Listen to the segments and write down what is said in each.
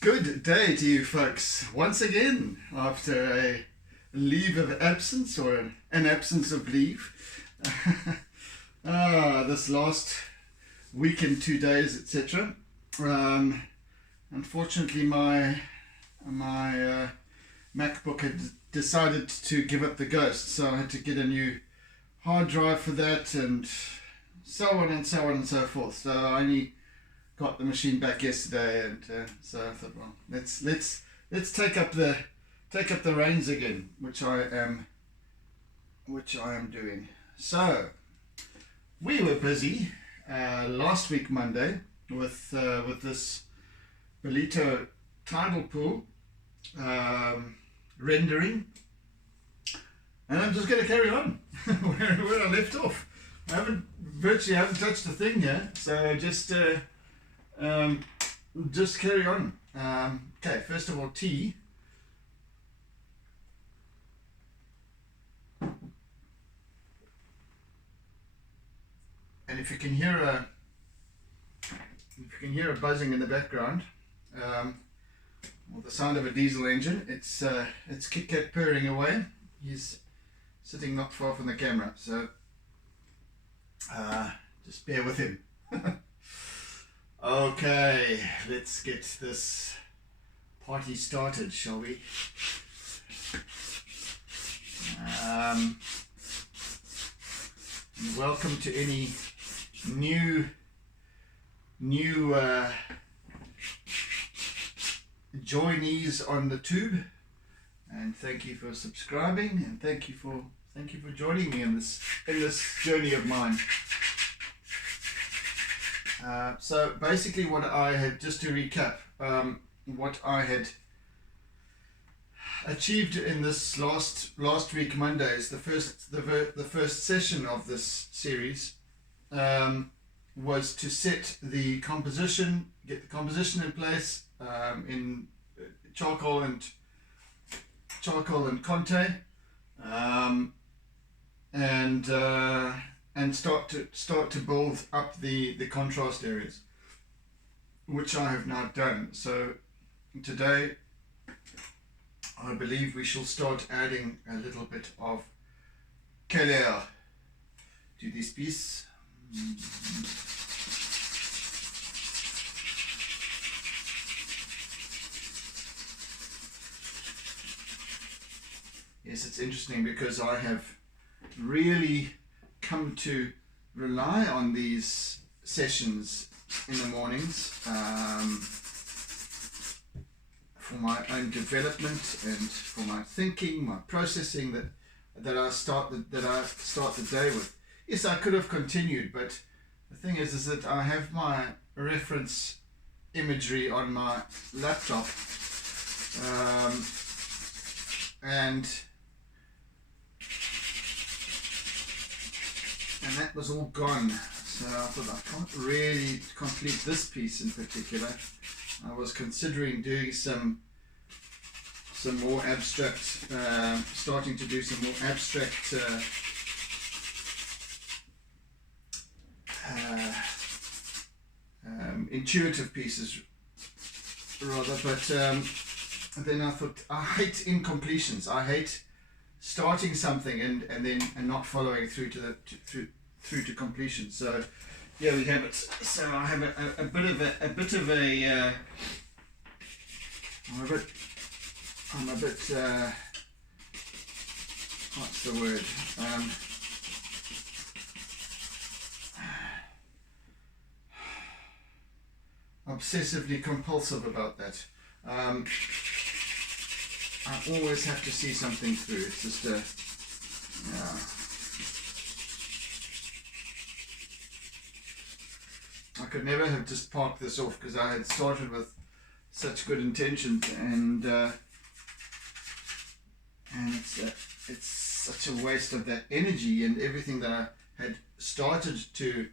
Good day to you folks once again after a leave of absence or an absence of leave. This last week and 2 days, etc. Unfortunately, my MacBook had decided to give up the ghost, so I had to get a new hard drive for that, and so on and so on and so forth. So I only got the machine back yesterday, and so I thought, well, let's take up the reins again, which I am doing. So we were busy last week Monday with this Ballito tidal pool rendering, and I'm just going to carry on where I left off. I virtually haven't touched a thing yet, so just carry on. Okay, first of all, tea. And if you can hear a buzzing in the background, or the sound of a diesel engine, it's Kit Kat purring away. He's sitting not far from the camera, so just bear with him. Okay, let's get this party started, shall we? Welcome to any new joinees on the tube, and thank you for subscribing, and thank you for joining me in this journey of mine. So basically, what I had, just to recap, what I had achieved in this last week Mondays, the first session of this series, was to set the composition, get the composition in place in charcoal and Conte, and start to build up the contrast areas, which I have now done. So today I believe we shall start adding a little bit of couleur to this piece. Yes, it's interesting because I have really come to rely on these sessions in the mornings for my own development and for my thinking, my processing that I start the day with. Yes, I could have continued, but the thing is that I have my reference imagery on my laptop, and that was all gone. So I thought I can't really complete this piece in particular. I was considering doing some more abstract, starting to do some more abstract intuitive pieces rather, but then I thought, I hate incompletions. I hate starting something and not following through to through to completion. So yeah, we have it. So I have a bit of a I'm a bit what's the word? Obsessively compulsive about that. I always have to see something through. It's just I could never have just parked this off because I had started with such good intentions, and it's such a waste of that energy and everything that I had started to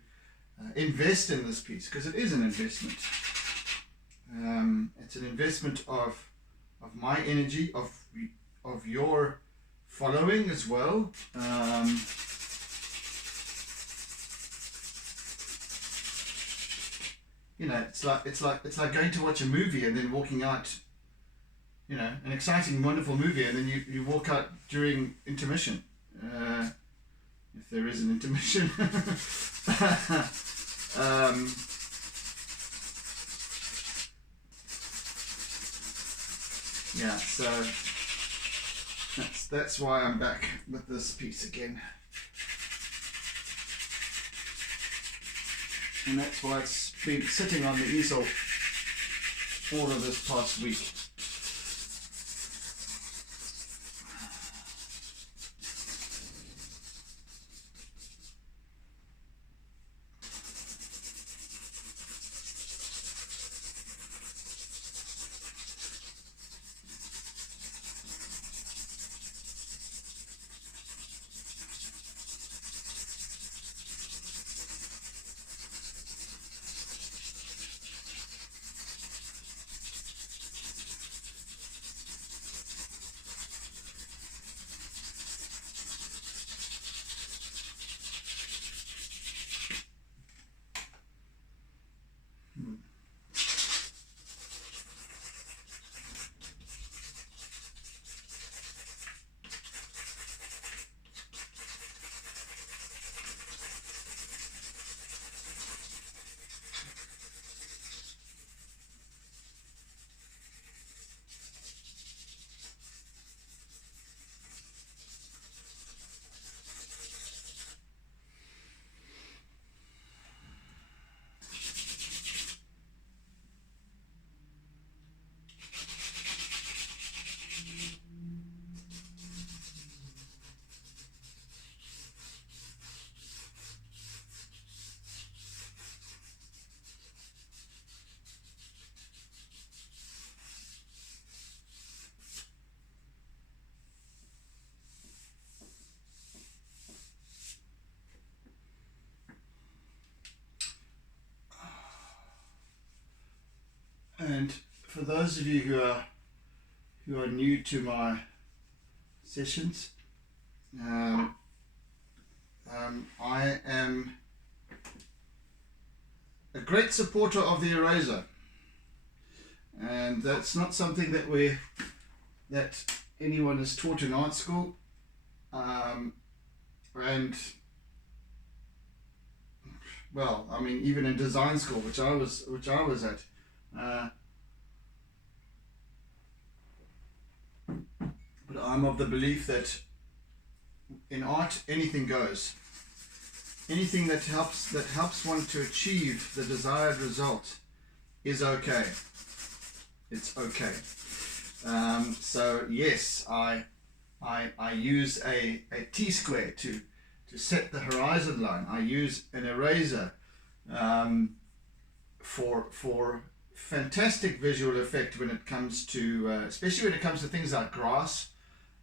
invest in this piece, because it is an investment. It's an investment of my energy, of your following as well. you know, it's like going to watch a movie and then walking out, you know, an exciting, wonderful movie, and then you walk out during intermission, if there is an intermission. Yeah, so that's why I'm back with this piece again. And that's why it's been sitting on the easel all of this past week. And for those of you who are new to my sessions, I am a great supporter of the eraser, and that's not something that anyone is taught in art school, and well, I mean, even in design school, which I was at. But I'm of the belief that in art anything goes. Anything that helps one to achieve the desired result is okay. It's okay. So yes, I use a T-square to set the horizon line. I use an eraser for fantastic visual effect when it comes to, especially when it comes to things like grass,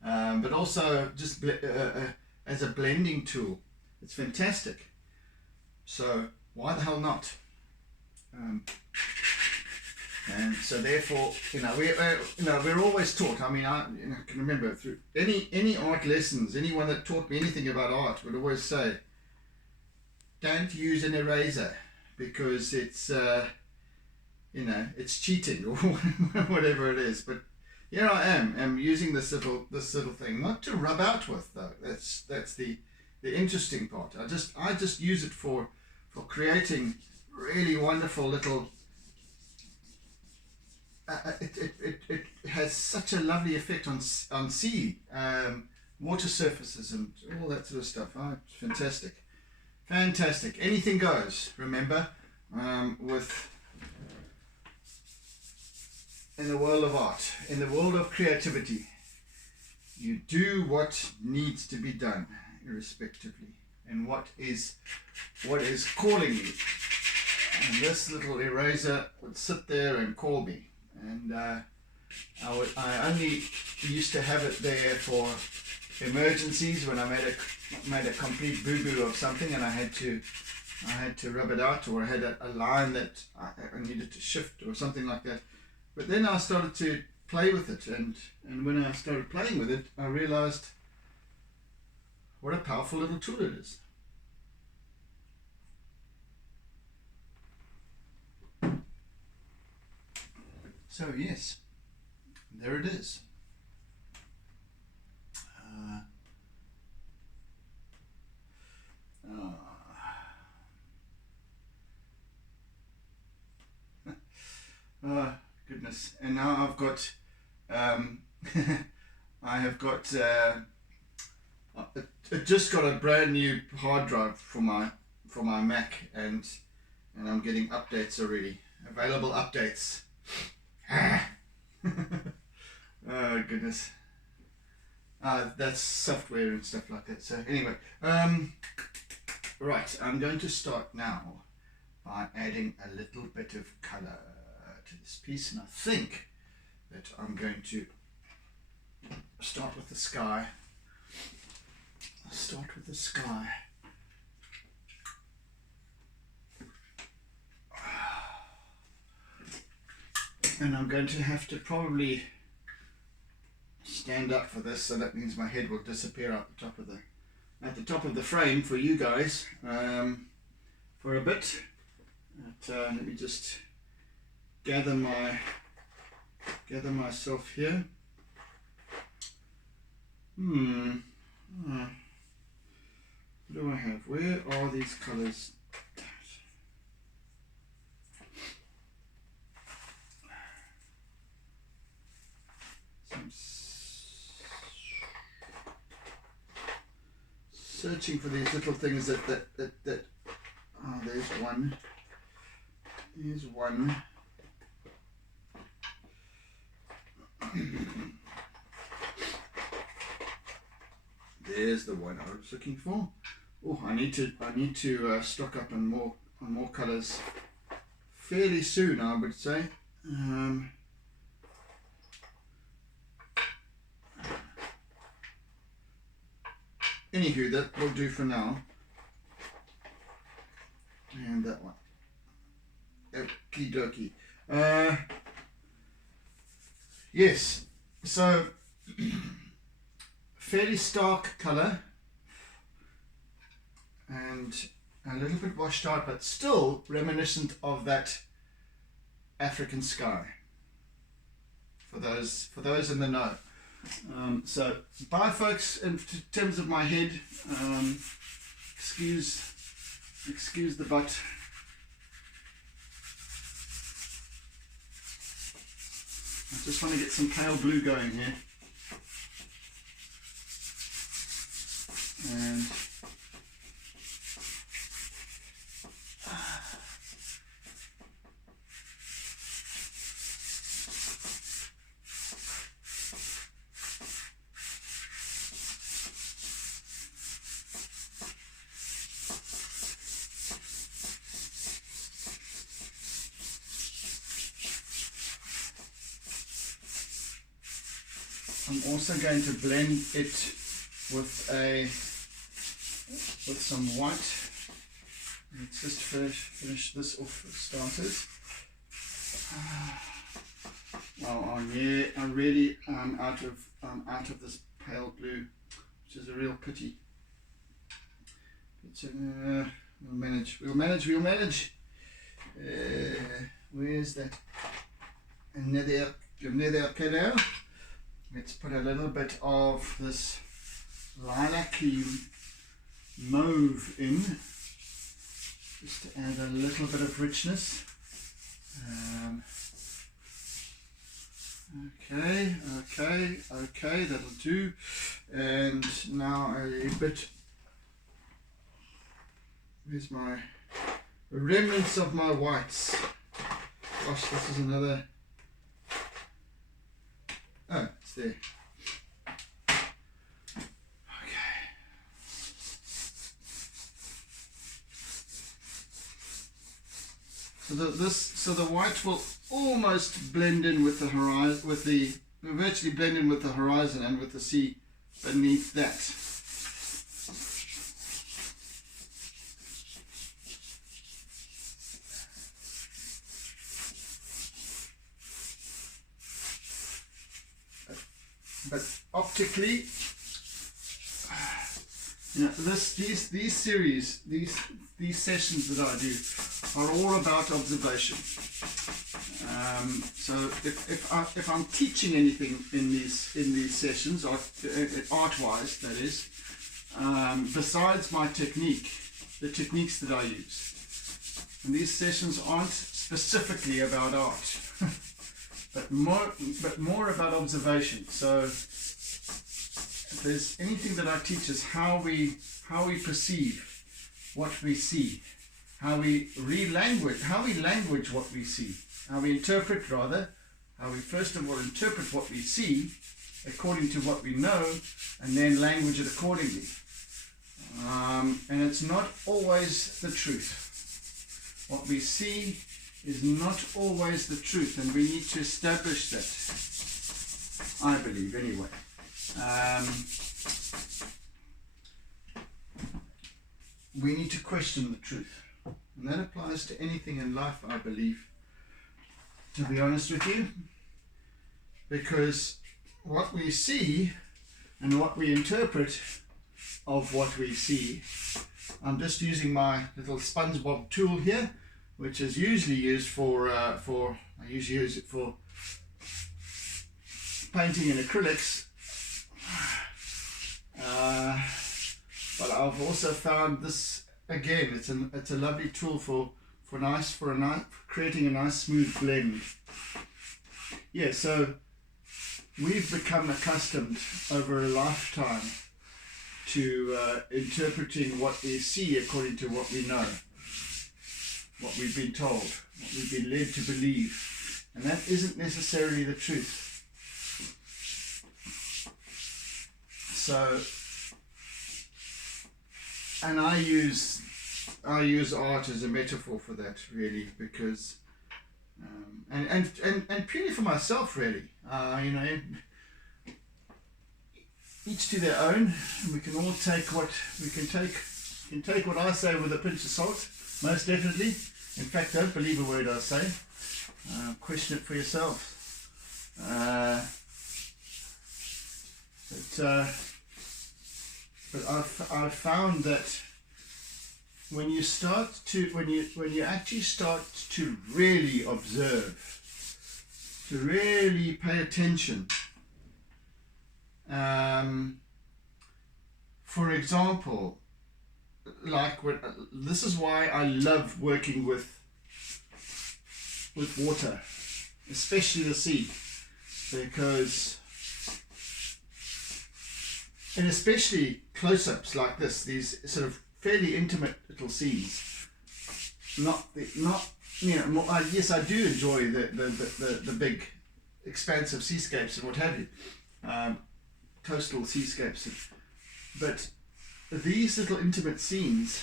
but also just as a blending tool. It's fantastic. So why the hell not? And so therefore, we're always taught. I mean, I can remember through any art lessons, anyone that taught me anything about art would always say, don't use an eraser because it's it's cheating or whatever it is. But here I am using this little thing, not to rub out with though. That's the interesting part. I just use it for creating really wonderful little. It has such a lovely effect on sea, water surfaces and all that sort of stuff. Oh, fantastic. Anything goes. Remember, in the world of art, in the world of creativity, you do what needs to be done, irrespectively, and what is calling you. And this little eraser would sit there and call me. And I only used to have it there for emergencies when I made a complete boo-boo of something and I had to rub it out, or I had a line that I needed to shift or something like that. But then I started to play with it, and when I started playing with it, I realized what a powerful little tool it is. So yes, there it is. Oh goodness! And now I've got, I have got, I just got a brand new hard drive for my Mac, and I'm getting updates already. Available updates. Oh goodness. That's software and stuff like that. So anyway, right, I'm going to start now by adding a little bit of color to this piece, and I think that I'm going to start with the sky. I'll start with the sky. And I'm going to have to probably stand up for this, so that means my head will disappear at the top of the frame for you guys for a bit. But, let me just gather myself here. What do I have? Where are these colors? Searching for these little things that oh, there's one. There's one. There's the one I was looking for. Oh, I need to stock up on more colors fairly soon, I would say. Anywho, that will do for now. And that one. Okie dokie. Yes, so fairly stark colour and a little bit washed out, but still reminiscent of that African sky. For those in the know. So bye folks. In terms of my head, excuse the butt. I just want to get some pale blue going here, and I'm also going to blend it with some white. Let's just finish this off for starters. Oh yeah, I really am out of this pale blue, which is a real pity. But, we'll manage. Where's that? Another color. Let's put a little bit of this lilac-y mauve in, just to add a little bit of richness. Okay, that'll do. And now a bit, where's my remnants of my whites? Gosh, this is another. Oh, it's there. Okay. So the white will almost blend in with the horizon, virtually blend in with the horizon and with the sea beneath that. But optically, you know, these series, these sessions that I do are all about observation. So if I'm teaching anything in these sessions, art-wise, that is, besides my technique, the techniques that I use, and these sessions aren't specifically about art, but more about observation. So if there's anything that I teach is how we perceive what we see, how we language what we see, how we interpret rather, how we first of all interpret what we see according to what we know, and then language it accordingly. And it's not always the truth. What we see is not always the truth, and we need to establish that, I believe anyway. We need to question the truth, and that applies to anything in life, I believe, to be honest with you, because what we see and what we interpret of what we see, I'm just using my little SpongeBob tool here, which is usually used I usually use it for painting in acrylics, but I've also found this, again, it's a lovely tool for creating a nice smooth blend. Yeah, so we've become accustomed over a lifetime to interpreting what we see according to what we know, what we've been told, what we've been led to believe, and that isn't necessarily the truth. So, and I use art as a metaphor for that, really, because and purely for myself, really. Each to their own, and we can all take what I say with a pinch of salt, most definitely. In fact, don't believe a word I say. Question it for yourself. But I've found that when you actually start to really observe, to really pay attention. For example, this is why I love working with water, especially the sea, because, and especially close-ups like this, these sort of fairly intimate little scenes. Yes, I do enjoy the big, expansive seascapes and what have you. Coastal seascapes, but these little intimate scenes,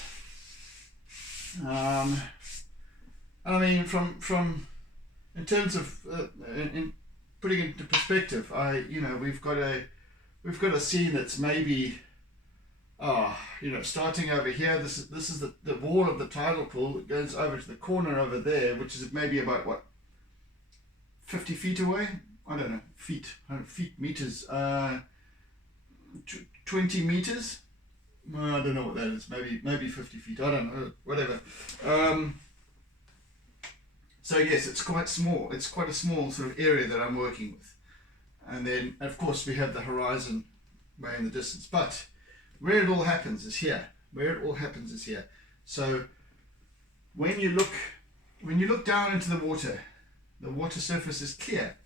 I mean, from in terms of in putting it into perspective, we've got a scene that's maybe starting over here. This is the wall of the tidal pool. It goes over to the corner over there, which is maybe about 50 feet away. I don't know, meters. 20 meters. I don't know what that is. Maybe 50 feet. I don't know. Whatever. So yes, it's quite small. It's quite a small sort of area that I'm working with, and then of course we have the horizon way in the distance. But where it all happens is here. So when you look down into the water surface is clear.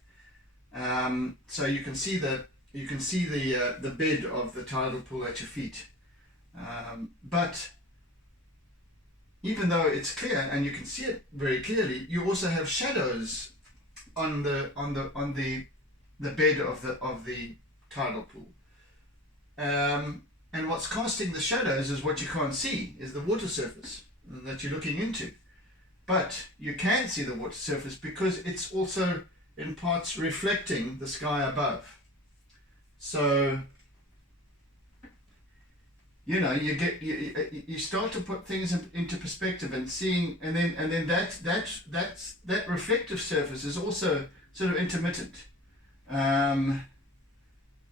So you can see the bed of the tidal pool at your feet, but even though it's clear and you can see it very clearly, you also have shadows on the bed of the tidal pool, and what's casting the shadows is what you can't see, is the water surface that you're looking into. But you can see the water surface because it's also in parts reflecting the sky above. So you start to put things into perspective and seeing, and then that reflective surface is also sort of intermittent,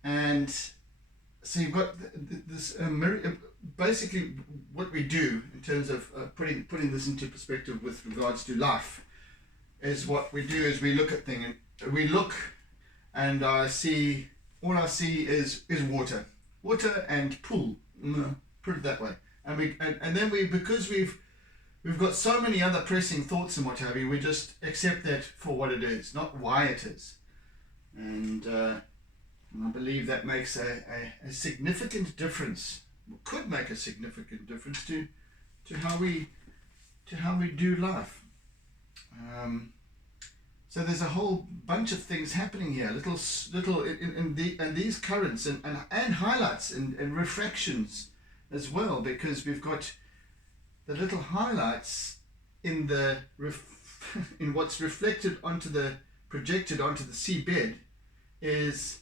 and so you've got this basically what we do in terms of putting this into perspective with regards to life is what we do is we look at things, and we look, and all I see is water and pool. Put it that way. And then because we've got so many other pressing thoughts and what have you, we just accept that for what it is, not why it is. And I believe that makes a significant difference, could make a significant difference to how we do life. So there's a whole bunch of things happening here, little in these currents and highlights and refractions as well, because we've got the little highlights in in what's reflected projected onto the seabed is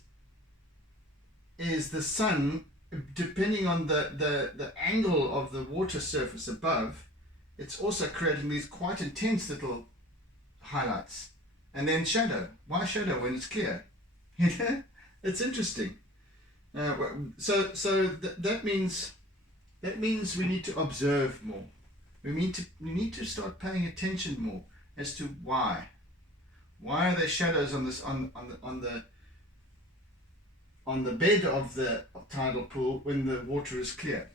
the sun, depending on the angle of the water surface above. It's also creating these quite intense little highlights. And then shadow. Why shadow when it's clear? It's interesting. That means we need to observe more. We need to start paying attention more as to why. Why are there shadows on the bed of the tidal pool when the water is clear?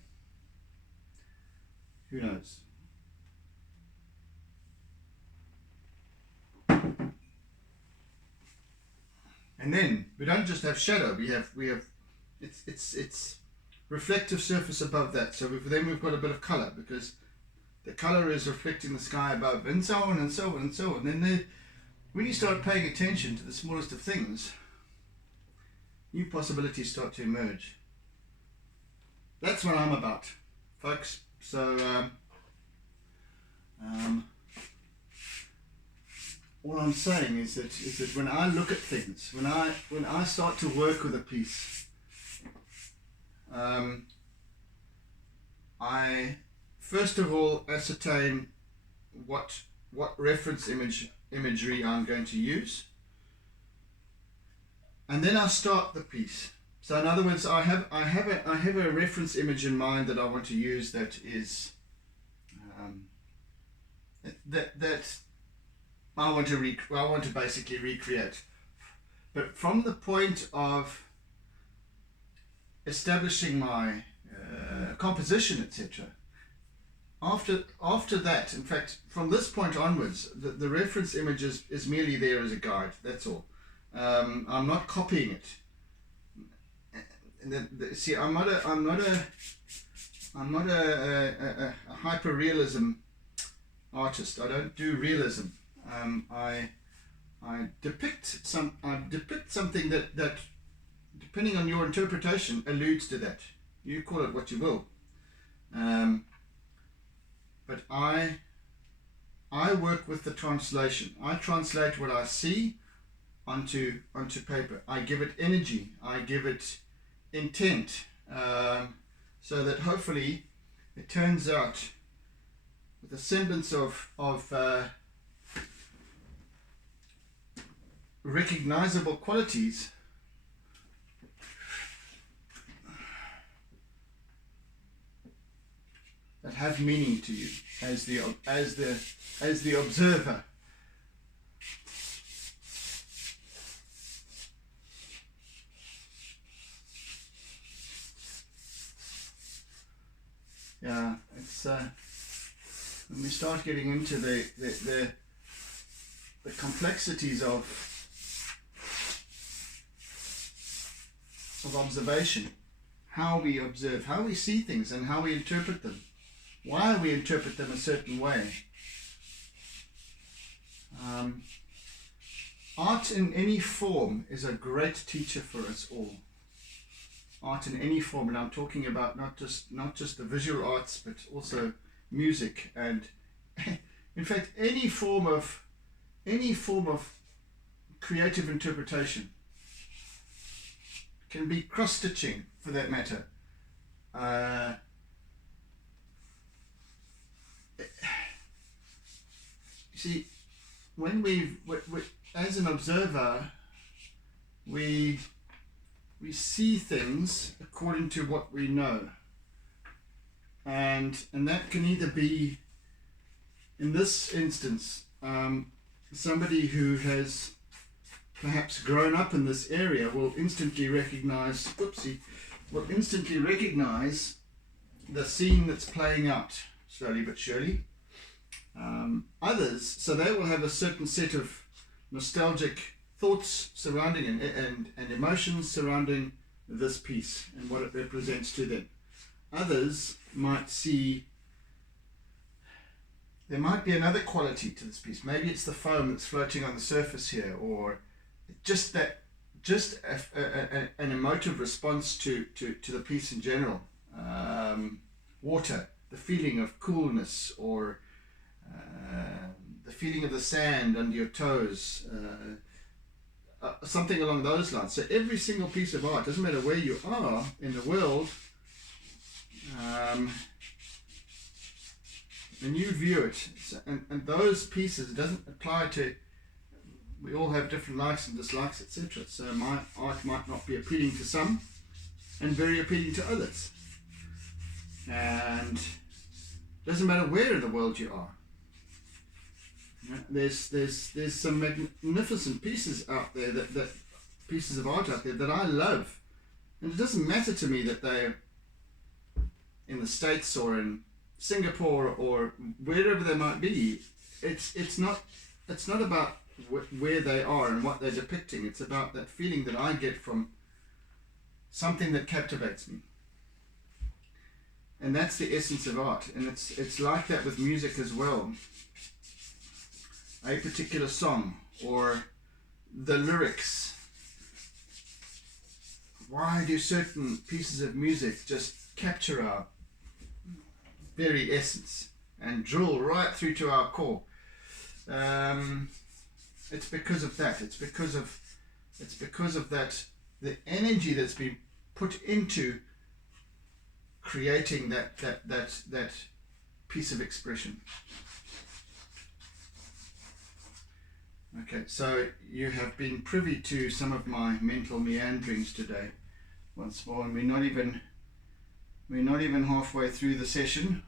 Who knows? And then we don't just have shadow. We have it's reflective surface above that. So then we've got a bit of color, because the color is reflecting the sky above, and so on and so on and so on. And then when you start paying attention to the smallest of things, new possibilities start to emerge. That's what I'm about, folks. So all I'm saying is that when I look at things, when I start to work with a piece, I first of all ascertain what reference imagery I'm going to use, and then I start the piece. So in other words, I have a reference image in mind that I want to use, that is that I want to basically recreate. But from the point of establishing my composition, etc., after that, in fact, from this point onwards, the reference image is merely there as a guide. That's all. I'm not copying it. See, I'm not a hyper-realism artist. I don't do realism. I depict something that depending on your interpretation alludes to that. You call it what you will. But I work with the translation. I translate what I see onto paper. I give it energy. I give it intent, so that hopefully it turns out with a semblance of recognizable qualities that have meaning to you as the observer. Yeah, it's when we start getting into the complexities of observation, how we observe, how we see things, and how we interpret them, why we interpret them a certain way. Art in any form is a great teacher for us all. Art in any form, and I'm talking about not just the visual arts, but also music, and in fact any form of creative interpretation. Can be cross-stitching, for that matter. You see, when we as an observer, we see things according to what we know, and that can either be, in this instance, somebody who has perhaps grown up in this area will instantly recognize, the scene that's playing out slowly but surely. Others, so they will have a certain set of nostalgic thoughts surrounding and emotions surrounding this piece and what it represents to them. Others might see there might be another quality to this piece. Maybe it's the foam that's floating on the surface here, or just an emotive response to the piece in general. Water, the feeling of coolness, or the feeling of the sand under your toes, something along those lines. So every single piece of art, doesn't matter where you are in the world, and you view it, and those pieces, it doesn't apply to, we all have different likes and dislikes, etc. So my art might not be appealing to some and very appealing to others, and it doesn't matter where in the world you are. There's some magnificent pieces out there, that pieces of art out there that I love, and it doesn't matter to me that they're in the States or in Singapore or wherever they might be. It's not about where they are and what they're depicting. It's about that feeling that I get from something that captivates me, and that's the essence of art. And it's like that with music as well. A particular song or the lyrics. Why do certain pieces of music just capture our very essence and drill right through to our core? It's because of that. It's because of that, the energy that's been put into creating that piece of expression. Okay, so you have been privy to some of my mental meanderings today, once more, and we're not even halfway through the session.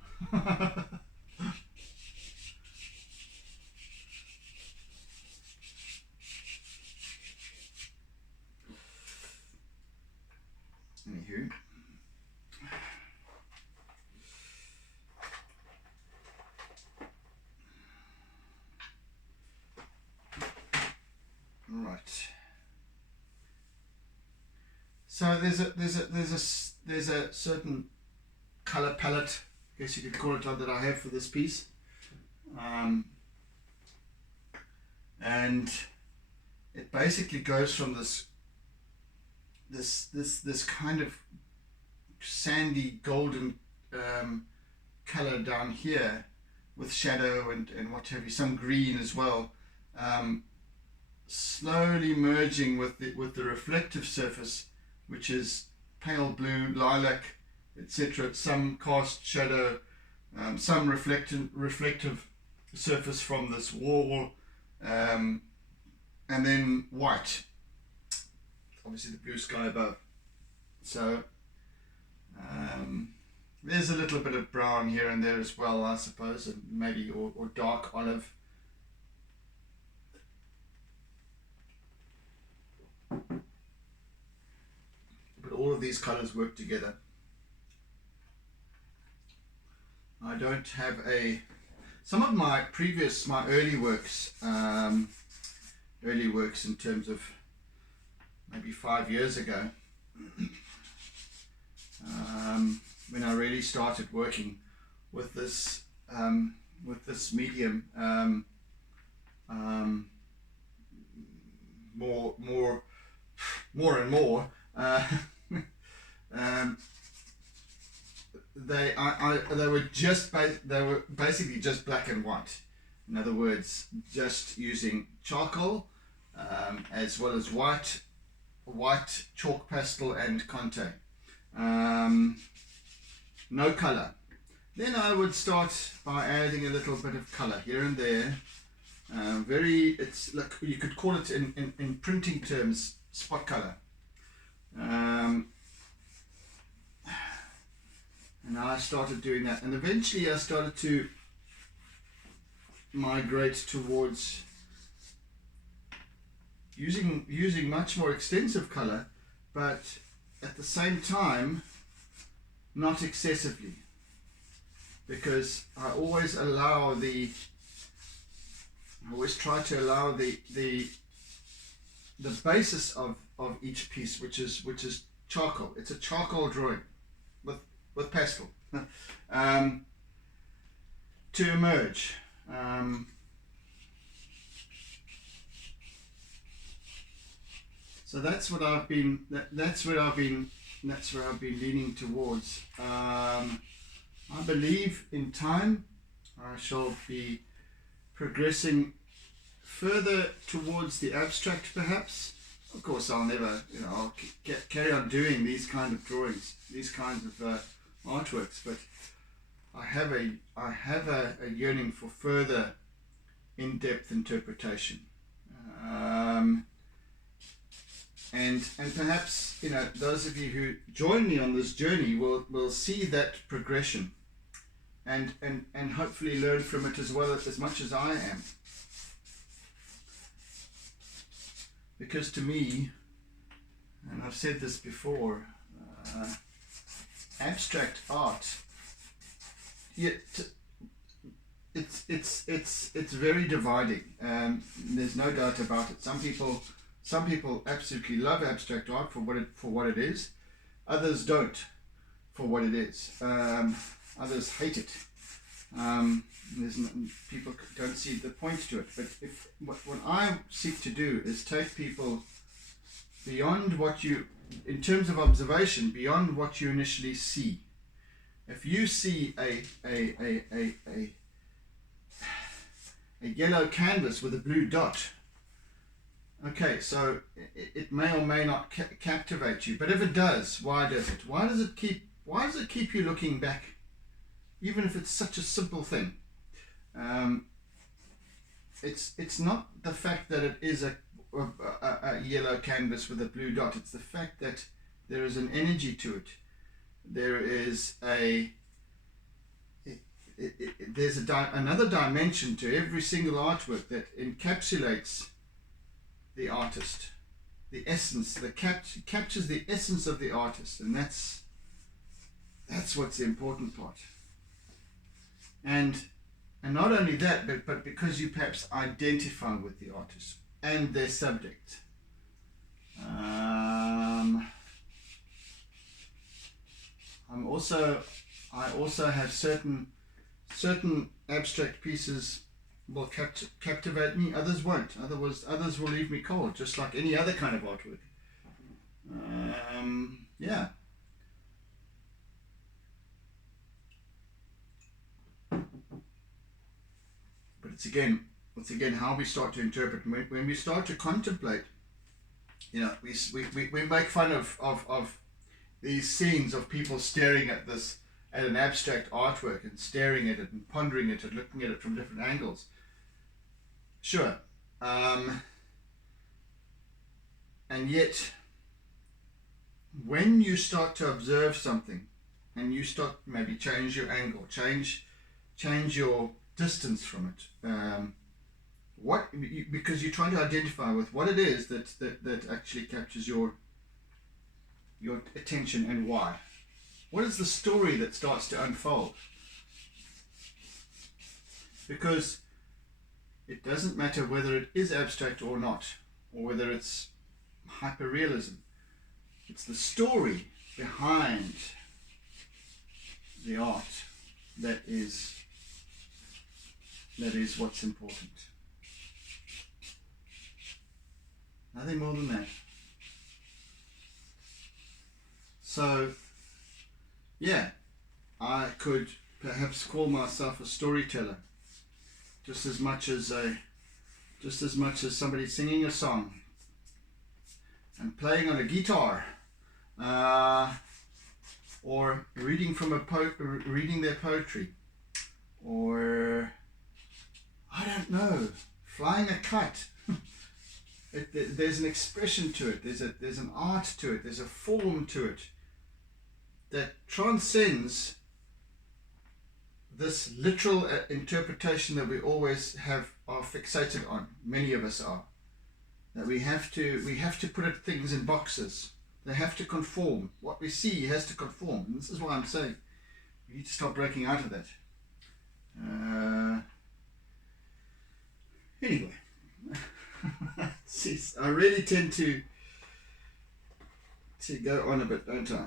Anywho. Right. So there's a certain color palette, I guess you could call it, that I have for this piece, and it basically goes from this kind of sandy golden color down here with shadow and what have you, some green as well, slowly merging with the reflective surface, which is pale blue, lilac, etc. Some cast shadow, some reflective surface from this wall, and then white, obviously the blue sky above. So there's a little bit of brown here and there as well, I suppose, and maybe or dark olive. But all of these colors work together. I don't have some of my early works in terms of maybe 5 years ago, when I really started working with this medium, more and more. They were basically just black and white. In other words, just using charcoal, as well as white chalk pastel and Conte. No color. Then I would start by adding a little bit of color here and there. It's like, you could call it in printing terms, spot color. And I started doing that, and eventually I started to migrate towards using much more extensive color, but at the same time not excessively, because I always try to allow the basis of each piece, which is charcoal. It's a charcoal drawing with pastel, to emerge. So that's what I've been. That's where I've been leaning towards. I believe in time I shall be progressing further towards the abstract, perhaps. Of course, I'll never, I'll carry on doing these kind of drawings, these kinds of artworks. But I have a yearning for further in-depth interpretation. And perhaps those of you who join me on this journey will see that progression, and hopefully learn from it as much as I am. Because to me, and I've said this before, abstract art, it's very dividing. There's no doubt about it. Some people absolutely love abstract art for what it is. Others don't for what it is. Others hate it. People don't see the point to it. But what I seek to do is take people beyond in terms of observation, beyond what you initially see. If you see a yellow canvas with a blue dot, okay, so it may or may not captivate you, but if it does, why does it? Why does it keep you looking back, even if it's such a simple thing? It's not the fact that it is a yellow canvas with a blue dot. It's the fact that there is an energy to it. There is there's another dimension to every single artwork that encapsulates the artist, the essence, captures the essence of the artist, and that's what's the important part. And not only that, but because you perhaps identify with the artist and their subject. I also have certain abstract pieces will captivate me, others won't. Others will leave me cold, just like any other kind of artwork. Yeah. But it's again how we start to interpret. When we start to contemplate, we make fun of these scenes of people staring at an abstract artwork and staring at it and pondering it and looking at it from different angles. Sure. And yet, when you start to observe something and you start maybe change your angle, change your distance from it, because you're trying to identify with what it is that actually captures your attention and why. What is the story that starts to unfold? Because it doesn't matter whether it is abstract or not, or whether it's hyperrealism. It's the story behind the art that is what's important. Nothing more than that. So, yeah, I could perhaps call myself a storyteller, just as much as somebody singing a song and playing on a guitar, or reading reading their poetry, or I don't know, flying a kite. There's an expression to it. There's an art to it. There's a form to it that transcends this literal interpretation that we always are fixated on. Many of us are. that we have to put things in boxes. They have to conform. What we see has to conform. And this is why I'm saying we need to stop breaking out of that. Anyway, I really tend to go on a bit, don't I?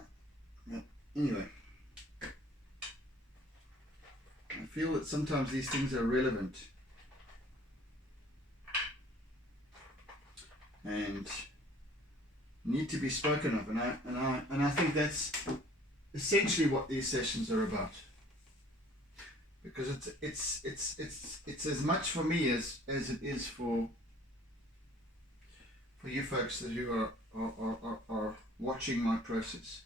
But anyway, I feel that sometimes these things are relevant and need to be spoken of, and I think that's essentially what these sessions are about, because it's as much for me as it is for you folks that who are watching my process.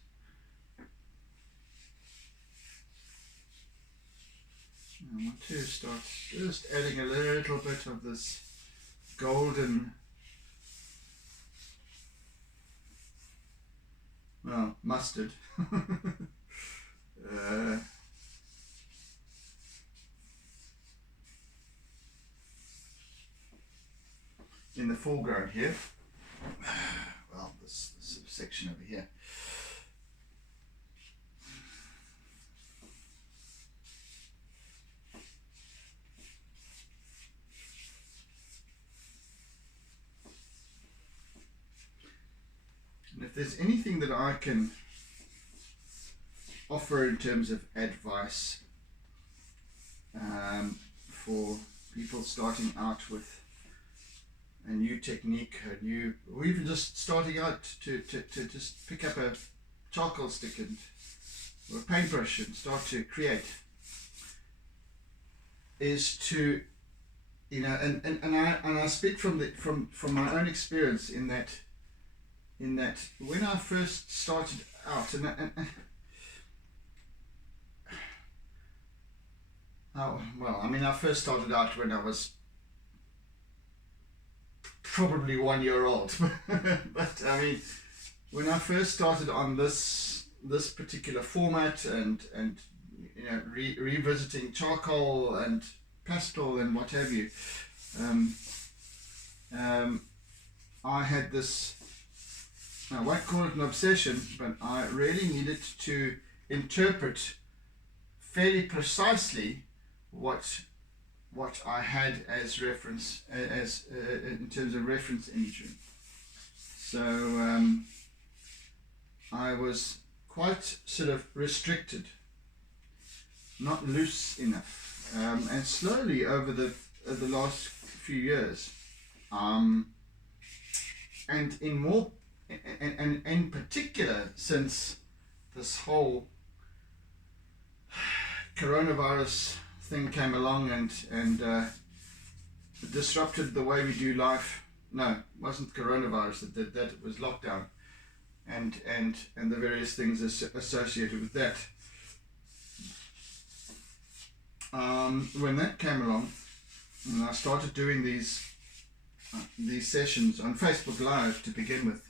I want to start just adding a little bit of this golden, well, mustard. In the foreground here. Well, this sort of section over here. And if there's anything that I can offer in terms of advice for people starting out with a new technique, or even just starting out to just pick up a charcoal stick or a paintbrush and start to create, is to, and I speak from my own experience in that when I first started out, I first started out when I was probably 1 year old, but I mean, when I first started on this particular format and revisiting charcoal and pastel and what have you, I had this, I won't call it an obsession, but I really needed to interpret fairly precisely what I had as reference, in terms of reference imagery. So I was quite sort of restricted, not loose enough, and slowly over the last few years, and in particular since this whole coronavirus thing came along and disrupted the way we do life. No, it wasn't coronavirus that did that, it was lockdown and the various things associated with that. When that came along, and I started doing these sessions on Facebook Live to begin with,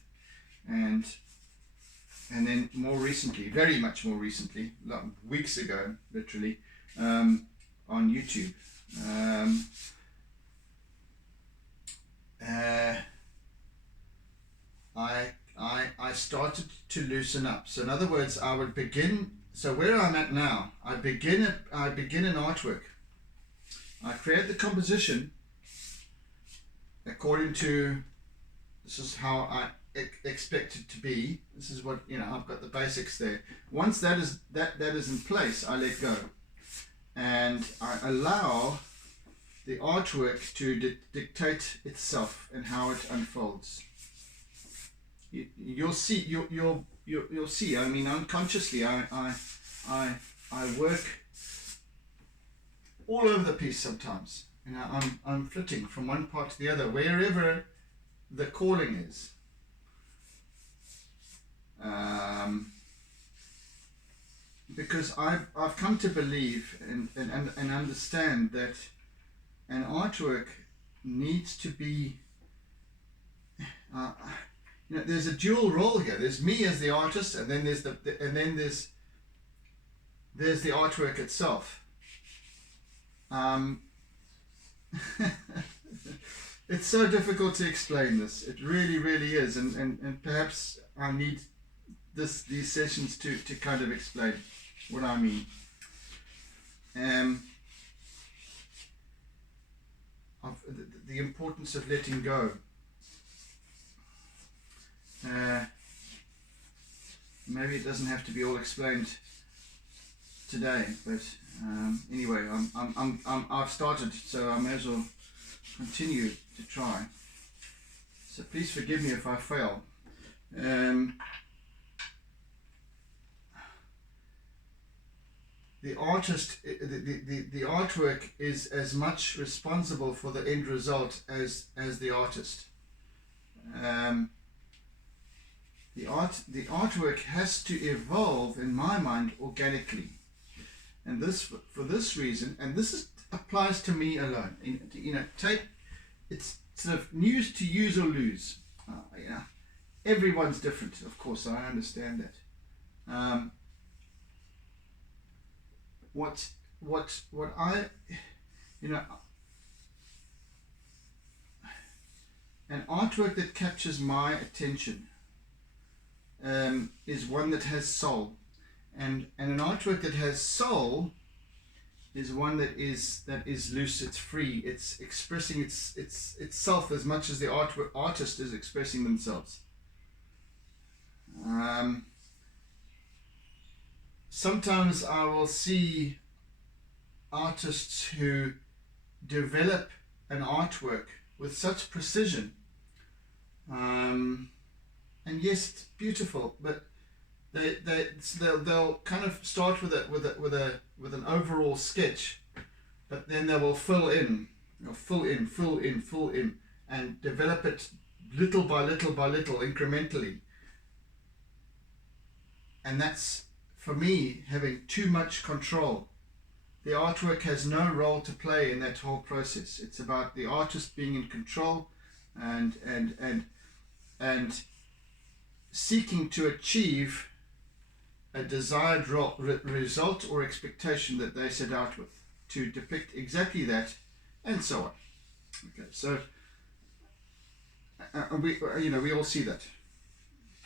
and then more recently, very much more recently, like weeks ago, literally, on YouTube. I started to loosen up. So in other words, I would begin. So where I'm at now, I begin an artwork. I create the composition according to, this is how I expect it to be. This is what, I've got the basics there. Once that is in place, I let go. And I allow the artwork to dictate itself and how it unfolds. You'll see. You'll see. I mean, unconsciously, I work all over the piece sometimes. I'm flitting from one part to the other, wherever the calling is. Because I've come to believe and understand that an artwork needs to be, there's a dual role here. There's me as the artist, and then there's there's the artwork itself. It's so difficult to explain this. It really, really is, and perhaps I need these sessions to kind of explain what I mean. Of the importance of letting go. Maybe it doesn't have to be all explained today, but anyway, I've started, so I may as well continue to try. So please forgive me if I fail. The artist, the artwork is as much responsible for the end result as the artist. The artwork has to evolve, in my mind, organically, and for this reason, and this applies to me alone. It's sort of news to use or lose. Everyone's different, of course. I understand that. What I, an artwork that captures my attention is one that has soul, and an artwork that has soul is one that is loose, it's free, it's expressing itself as much as the artist is expressing themselves. Sometimes I will see artists who develop an artwork with such precision, and yes, it's beautiful, but they'll kind of start with an overall sketch, but then they will fill in, and develop it little by little, incrementally, and that's, for me, having too much control. The artwork has no role to play in that whole process. It's about the artist being in control and seeking to achieve a desired result or expectation that they set out with, to depict exactly that, and so on. Okay, so we all see that.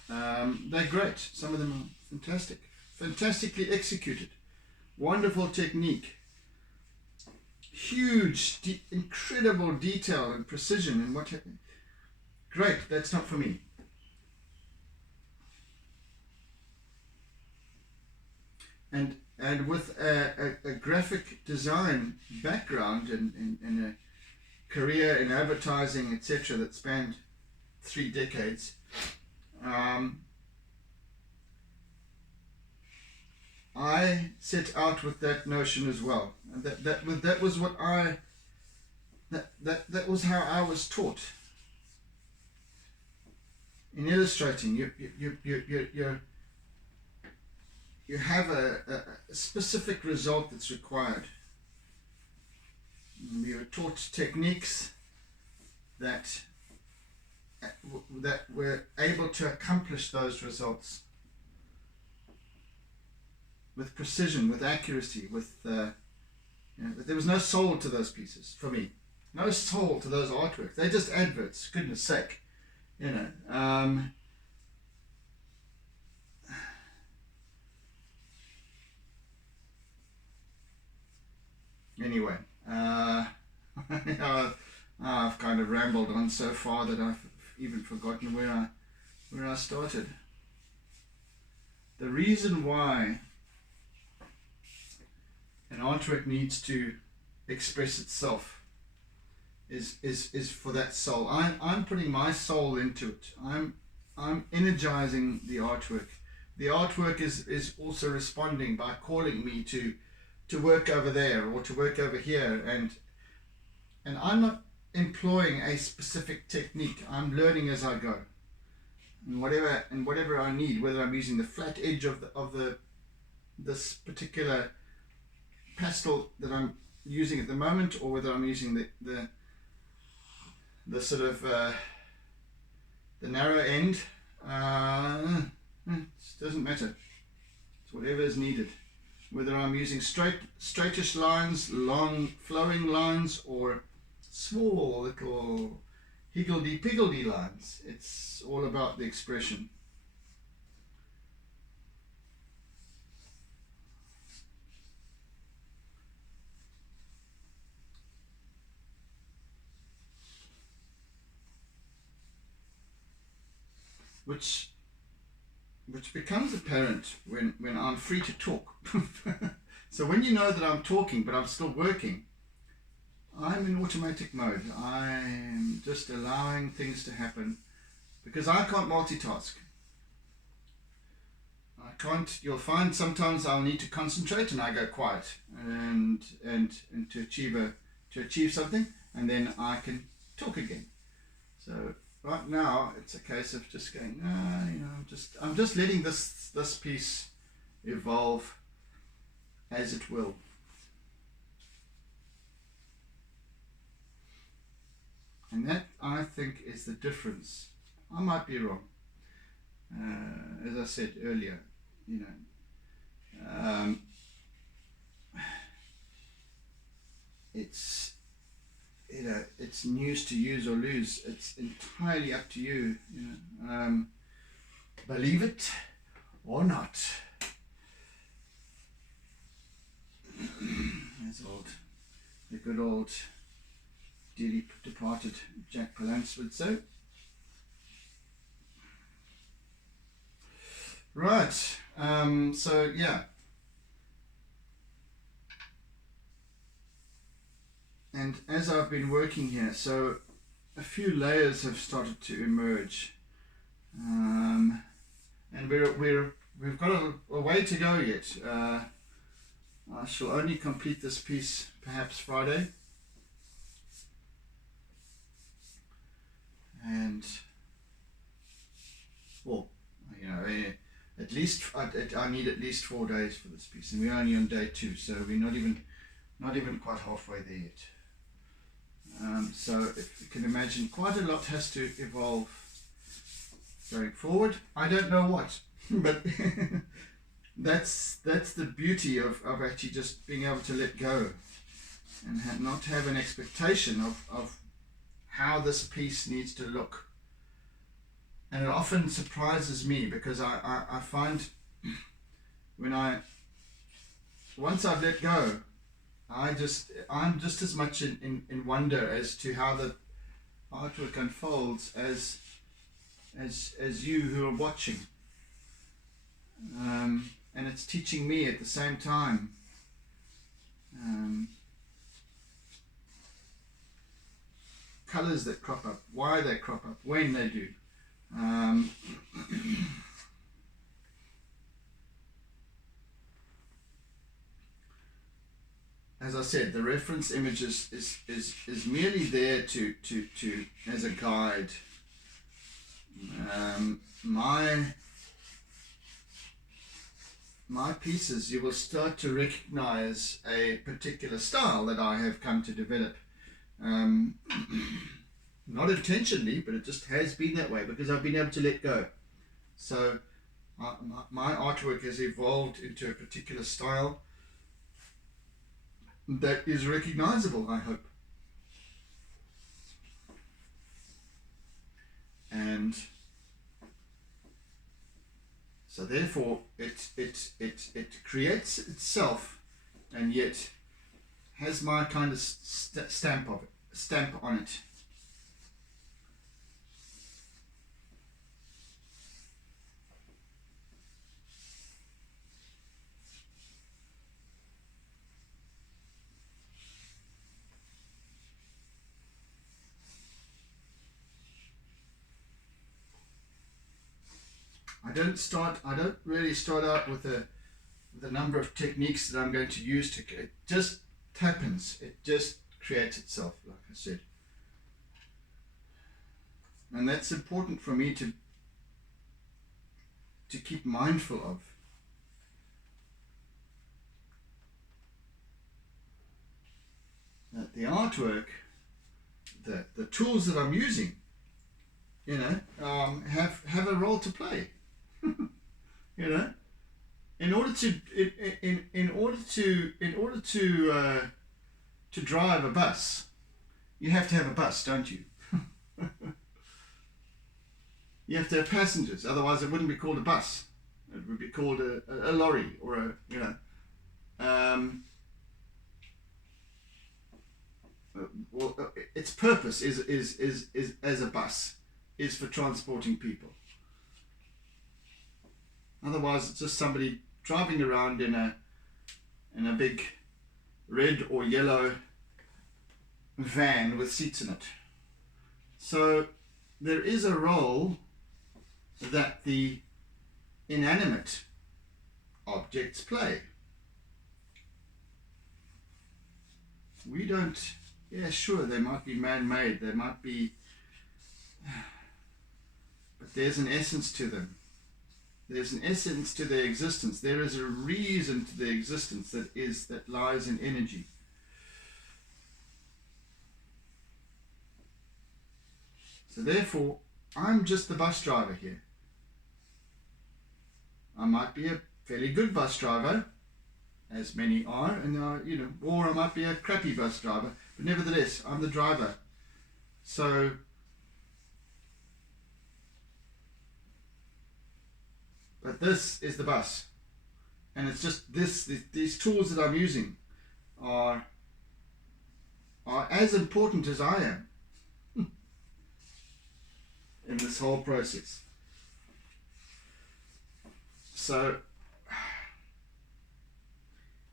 They're great. Some of them are fantastic, fantastically executed, wonderful technique, huge, incredible detail and precision, and what. Great. That's not for me. And with a graphic design background and a career in advertising, etc., that spanned 3 decades, I set out with that notion as well. That was what that was how I was taught. In illustrating, you have a specific result that's required. We were taught techniques that were able to accomplish those results with precision, with accuracy, with there was no soul to those pieces for me. No soul to those artworks. They're just adverts, goodness sake. Anyway, I've kind of rambled on so far that I've even forgotten where I started. The reason why an artwork needs to express itself is for that soul. I'm putting my soul into it. I'm energizing the artwork. The artwork is also responding by calling me to work over there or to work over here, and I'm not employing a specific technique. I'm learning as I go, and whatever I need, whether I'm using the flat edge of this particular pastel that I'm using at the moment, or whether I'm using the sort of the narrow end, it doesn't matter. It's whatever is needed. Whether I'm using straightish lines, long flowing lines, or small little higgledy-piggledy lines. It's all about the expression. Which becomes apparent when I'm free to talk. So when you know that I'm talking but I'm still working, I'm in automatic mode. I'm just allowing things to happen because I can't multitask. I can't. You'll find sometimes I'll need to concentrate and I go quiet and to achieve something, and then I can talk again. So right now it's a case of just going, I'm just letting this piece evolve as it will. And that, I think, is the difference. I might be wrong. As I said earlier, it's it's news to use or lose. It's entirely up to you. Believe it or not. As the good old dearly departed Jack Palance would say. Right. So yeah. And as I've been working here, so a few layers have started to emerge, and we've got a way to go yet. I shall only complete this piece perhaps Friday, and at least I need at least 4 days for this piece, and we're only on day 2, so we're not even quite halfway there yet. So if you can imagine, quite a lot has to evolve going forward. I don't know what, but that's the beauty of actually just being able to let go and not have an expectation of how this piece needs to look. And it often surprises me because I find once I've let go, I'm just as much in wonder as to how the artwork unfolds as you who are watching, and it's teaching me at the same time. Colors that crop up, why they crop up, when they do. As I said, the reference image is merely there to as a guide. My pieces, you will start to recognize a particular style that I have come to develop. Not intentionally, but it just has been that way because I've been able to let go. So my artwork has evolved into a particular style that is recognizable, I hope. And so therefore it creates itself and yet has my kind of stamp on it. I don't really start out with a number of techniques that I'm going to use to, it just happens. It just creates itself, like I said. And that's important for me to keep mindful of. That the artwork, the tools that I'm using, have a role to play. In order to drive a bus, you have to have a bus, don't you? You have to have passengers, otherwise it wouldn't be called a bus. It would be called a lorry, or a, you know. Well, its purpose is as a bus, is for transporting people. Otherwise, it's just somebody driving around in a big red or yellow van with seats in it. So there is a role that the inanimate objects play. We don't, yeah, sure, they might be man-made, they might be, but there's an essence to them. There's an essence to their existence. There is a reason to their existence that lies in energy. So therefore, I'm just the bus driver here. I might be a fairly good bus driver, as many are, and you know, or I might be a crappy bus driver, but nevertheless, I'm the driver. So but this is the bus, and it's just these tools that I'm using are as important as I am in this whole process. So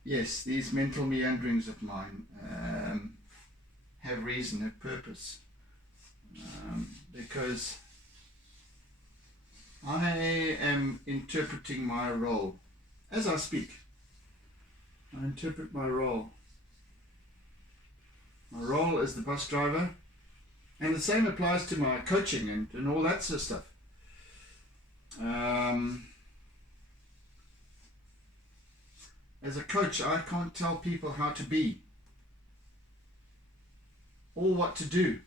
yes, these mental meanderings of mine have reason, have purpose, because I am interpreting my role as I speak. I interpret my role. My role as the bus driver, and the same applies to my coaching and all that sort of stuff. As a coach, I can't tell people how to be or what to do.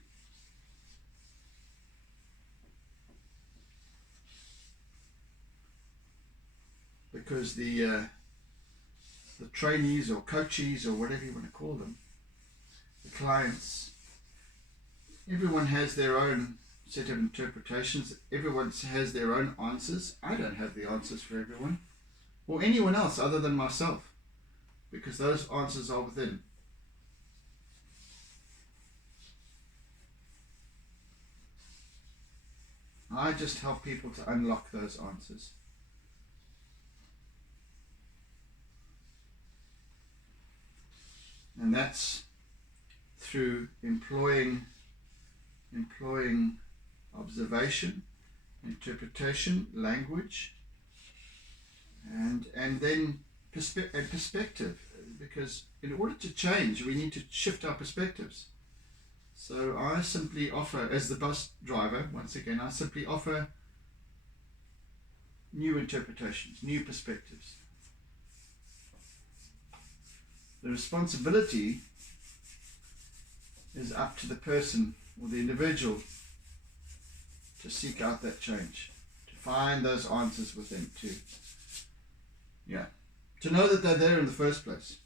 Because the trainees or coachees or whatever you want to call them, the clients, everyone has their own set of interpretations. Everyone has their own answers. I don't have the answers for everyone or anyone else other than myself, because those answers are within. I just help people to unlock those answers. And that's through employing observation, interpretation, language, and then perspective. Because in order to change, we need to shift our perspectives. So I simply offer, as the bus driver, once again, I simply offer new interpretations, new perspectives. The responsibility is up to the person or the individual to seek out that change, to find those answers within, to know that they're there in the first place.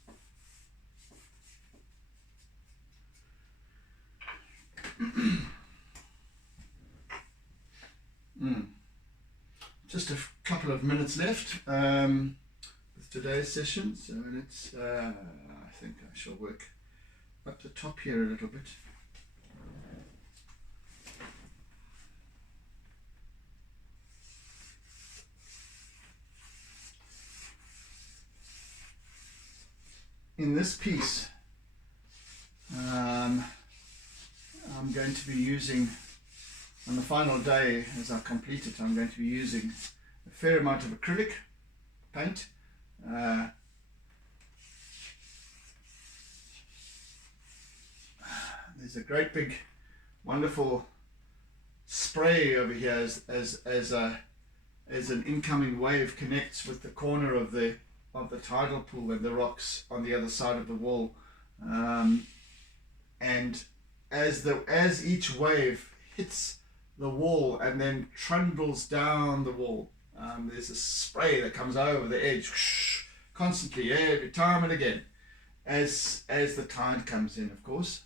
Just a couple of minutes left with today's session, so let's I think I shall work up the top here a little bit. In this piece, I'm going to be using, on the final day as I complete it, I'm going to be using a fair amount of acrylic paint. There's a great big wonderful spray over here as an incoming wave connects with the corner of the tidal pool and the rocks on the other side of the wall, and as each wave hits the wall and then trundles down the wall, there's a spray that comes over the edge constantly, every time and again, as the tide comes in, of course.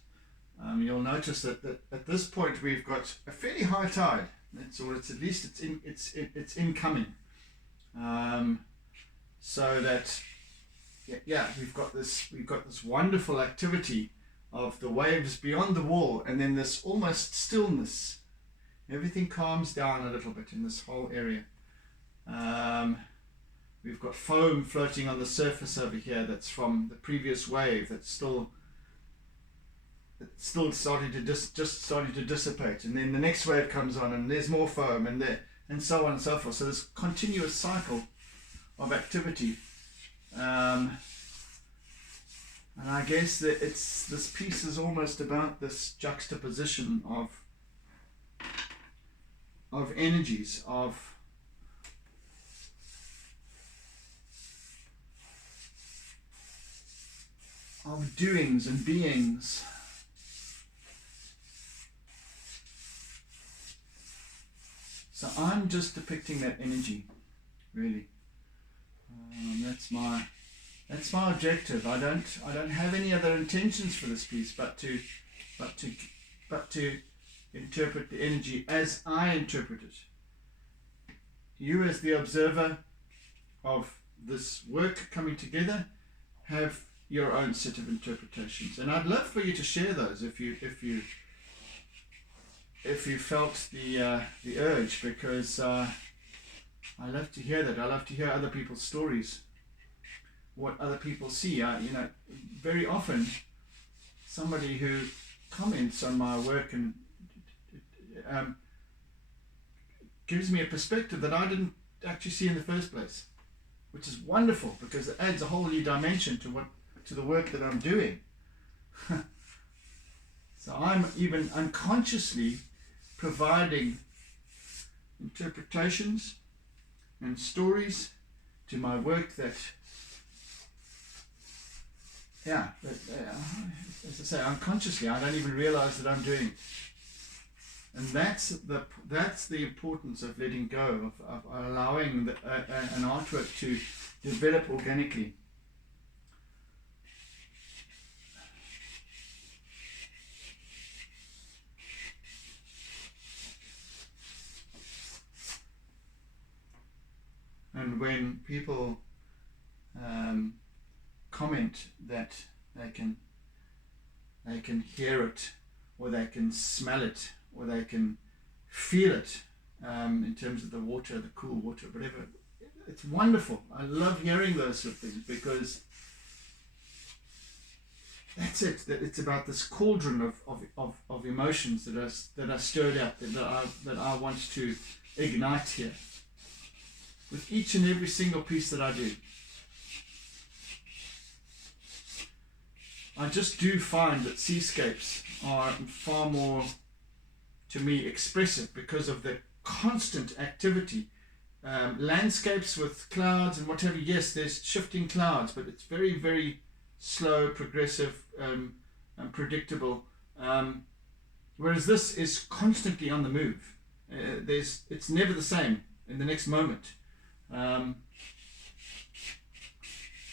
You'll notice that at this point we've got a fairly high tide. It's at least it's incoming. So that we've got this wonderful activity of the waves beyond the wall, and then this almost stillness. Everything calms down a little bit in this whole area. We've got foam floating on the surface over here that's from the previous wave that's still starting to starting to dissipate, and then the next wave comes on and there's more foam, and so on and so forth. So this continuous cycle of activity, and I guess that this piece is almost about this juxtaposition of energies, of doings and beings. So I'm just depicting that energy, really. That's my objective. I don't have any other intentions for this piece, but to interpret the energy as I interpret it. You, as the observer of this work coming together, have your own set of interpretations, and I'd love for you to share those if you felt the urge, because I love to hear that. I love to hear other people's stories, what other people see. Very often somebody who comments on my work and gives me a perspective that I didn't actually see in the first place, which is wonderful, because it adds a whole new dimension to the work that I'm doing. So I'm even unconsciously providing interpretations and stories to my work that as I say, unconsciously, I don't even realize that I'm doing. And that's the importance of letting go, of allowing an artwork to develop organically. And when people comment that they can hear it, or they can smell it, or they can feel it, in terms of the water, the cool water, whatever, it's wonderful. I love hearing those sort of things, because that's it. That it's about this cauldron of emotions that are stirred up, that I want to ignite here with each and every single piece that I do. I just do find that seascapes are far more, to me, expressive because of the constant activity. Landscapes with clouds and whatever, yes, there's shifting clouds, but it's very, very slow, progressive, and predictable. Whereas this is constantly on the move. It's never the same in the next moment.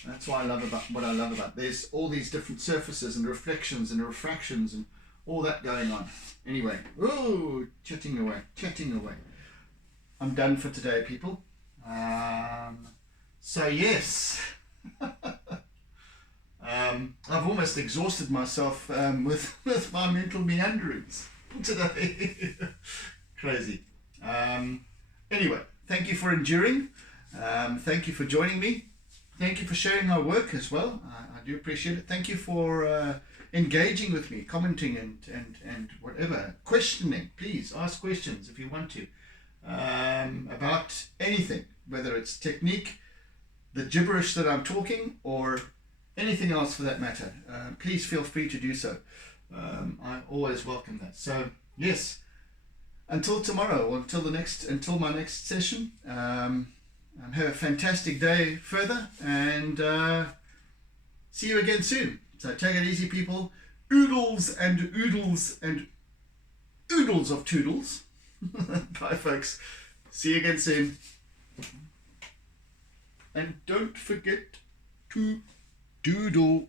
That's what I love about. There's all these different surfaces and reflections and refractions and all that going on. Anyway, chatting away. I'm done for today, people. So yes, I've almost exhausted myself with my mental meanderings today. Crazy. Anyway, thank you for enduring. Thank you for joining me. Thank you for sharing our work as well. I do appreciate it. Thank you for engaging with me, commenting and whatever, questioning. Please ask questions if you want to, about anything, whether it's technique, the gibberish that I'm talking, or anything else for that matter. Please feel free to do so. I always welcome that. So yes, until tomorrow, or until my next session. Have a fantastic day further, and see you again soon. So take it easy, people. Oodles and oodles and oodles of toodles. Bye, folks. See you again soon. And don't forget to doodle.